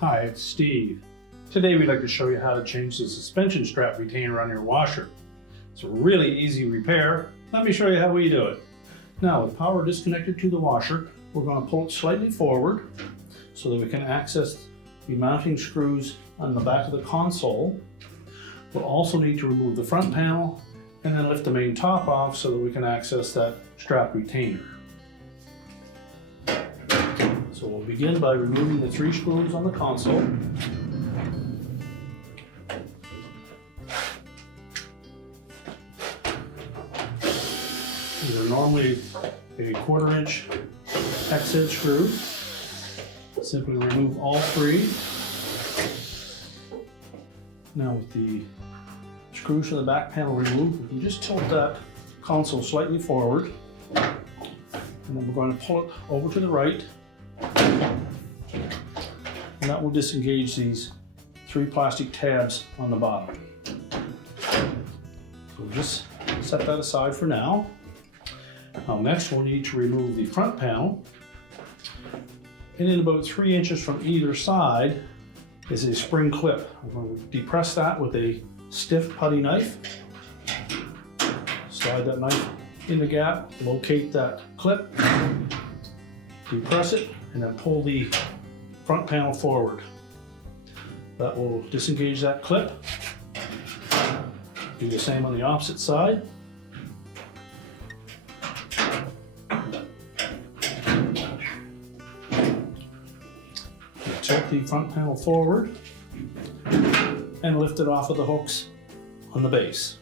Hi, it's Steve. Today we'd like to show you how to change the suspension strap retainer on your washer. It's a really easy repair. Let me show you how we do it. Now, with power disconnected to the washer, we're going to pull it slightly forward so that we can access the mounting screws on the back of the console. We'll also need to remove the front panel and then lift the main top off so that we can access that strap retainer. So we'll begin by removing the 3 screws on the console. These are normally a 1/4 inch hexhead screw. Simply remove all 3. Now with the screws from the back panel removed, we can just tilt that console slightly forward. And then we're going to pull it over to the right. And that will disengage these 3 plastic tabs on the bottom. So we'll just set that aside for now. Now next we'll need to remove the front panel. And in about 3 inches from either side is a spring clip. I'm going to depress that with a stiff putty knife. Slide that knife in the gap, locate that clip, depress it, and then pull the front panel forward. That will disengage that clip. Do the same on the opposite side. Tilt the front panel forward and lift it off of the hooks on the base.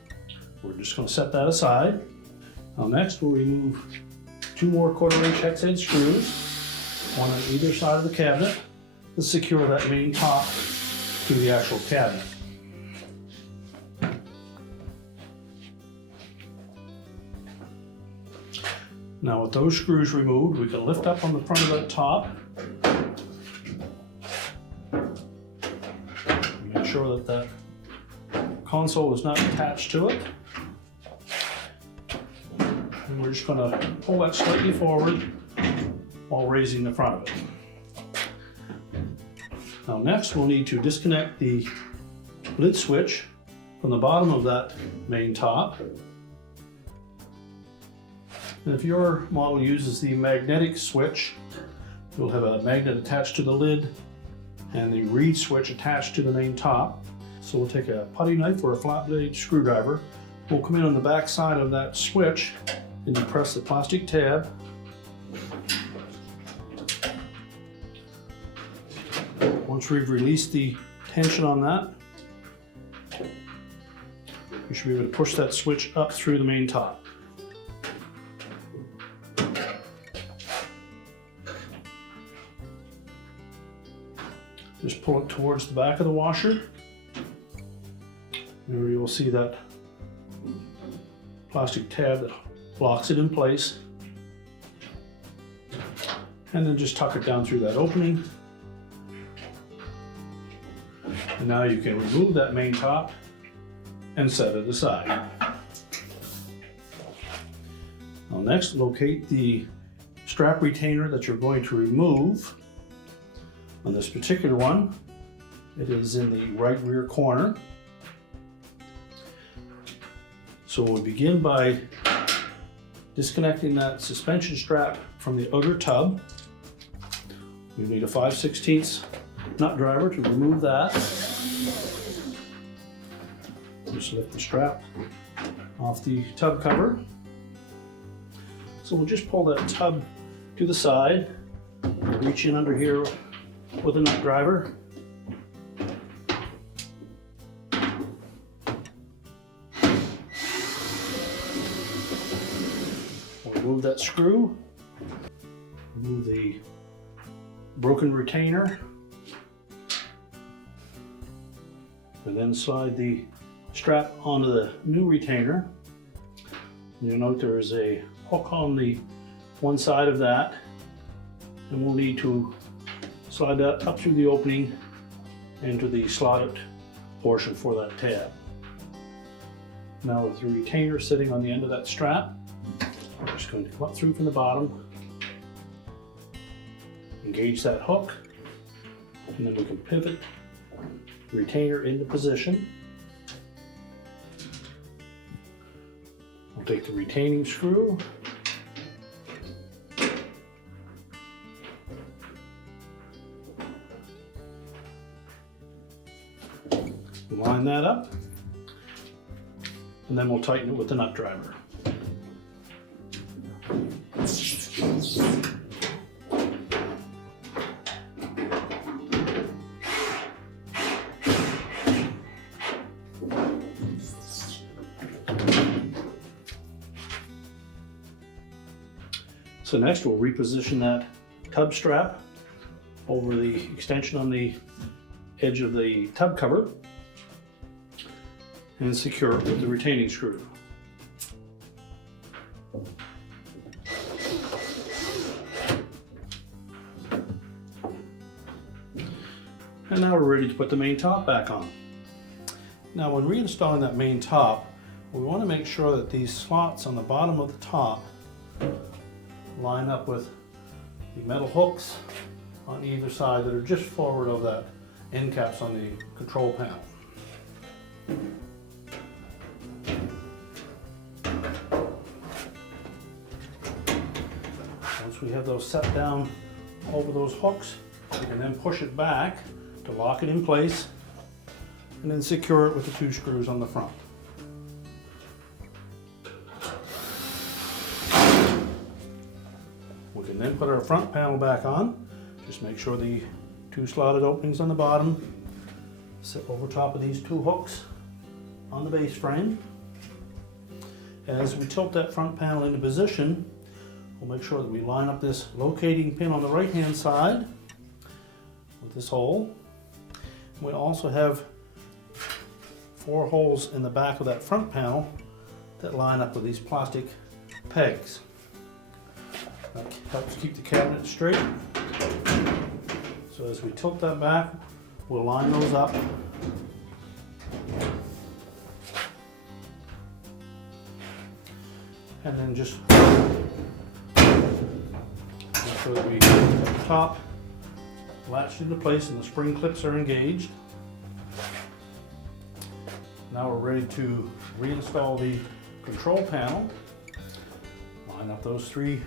We're just going to set that aside. Now next we'll remove 2 more 1/4 inch hexhead screws, one on either side of the cabinet, to secure that main top to the actual cabinet. Now with those screws removed, we can lift up on the front of that top. Make sure that that console is not attached to it. And we're just going to pull that slightly forward while raising the front of it. Now next we'll need to disconnect the lid switch from the bottom of that main top. And if your model uses the magnetic switch, you'll have a magnet attached to the lid and the reed switch attached to the main top. So we'll take a putty knife or a flat blade screwdriver. We'll come in on the back side of that switch and depress the plastic tab. Once we've released the tension on that, you should be able to push that switch up through the main top. Just pull it towards the back of the washer. And you will see that plastic tab that locks it in place. And then just tuck it down through that opening. And now you can remove that main top and set it aside. Now next, locate the strap retainer that you're going to remove. On this particular one, it is in the right rear corner. So we'll begin by disconnecting that suspension strap from the outer tub. You need a 5/16 nut driver to remove that. Just lift the strap off the tub cover. So we'll just pull that tub to the side, reach in under here with a nut driver. We'll remove that screw, remove the broken retainer, and then slide the strap onto the new retainer. You'll note there is a hook on the one side of that, and we'll need to slide that up through the opening into the slotted portion for that tab. Now with the retainer sitting on the end of that strap, We're just going to come up through from the bottom, engage that hook, and then we can pivot the retainer into position. We'll take the retaining screw, line that up, and then we'll tighten it with the nut driver. So next we'll reposition that tub strap over the extension on the edge of the tub cover and secure it with the retaining screw. And now we're ready to put the main top back on. Now when reinstalling that main top, we want to make sure that these slots on the bottom of the top line up with the metal hooks on either side that are just forward of that end caps on the control panel. Once we have those set down over those hooks, we can then push it back to lock it in place and then secure it with the 2 screws on the front. We can then put our front panel back on. Just make sure the 2 slotted openings on the bottom sit over top of these 2 hooks on the base frame. And as we tilt that front panel into position, we'll make sure that we line up this locating pin on the right hand side with this hole. We also have 4 holes in the back of that front panel that line up with these plastic pegs. That helps keep the cabinet straight. So as we tilt that back, we'll line those up. And then just make sure that we get the top latched into place and the spring clips are engaged. Now we're ready to reinstall the control panel. Line up those 3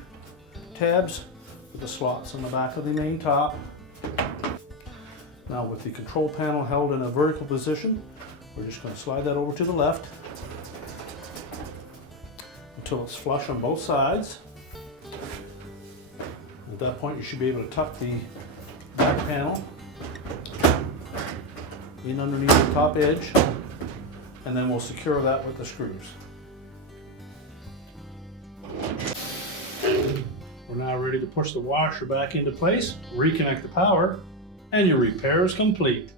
tabs with the slots on the back of the main top. Now with the control panel held in a vertical position, we're just going to slide that over to the left until it's flush on both sides. At that point you should be able to tuck the back panel in underneath the top edge, and then we'll secure that with the screws. We're now ready to push the washer back into place, reconnect the power, and your repair is complete.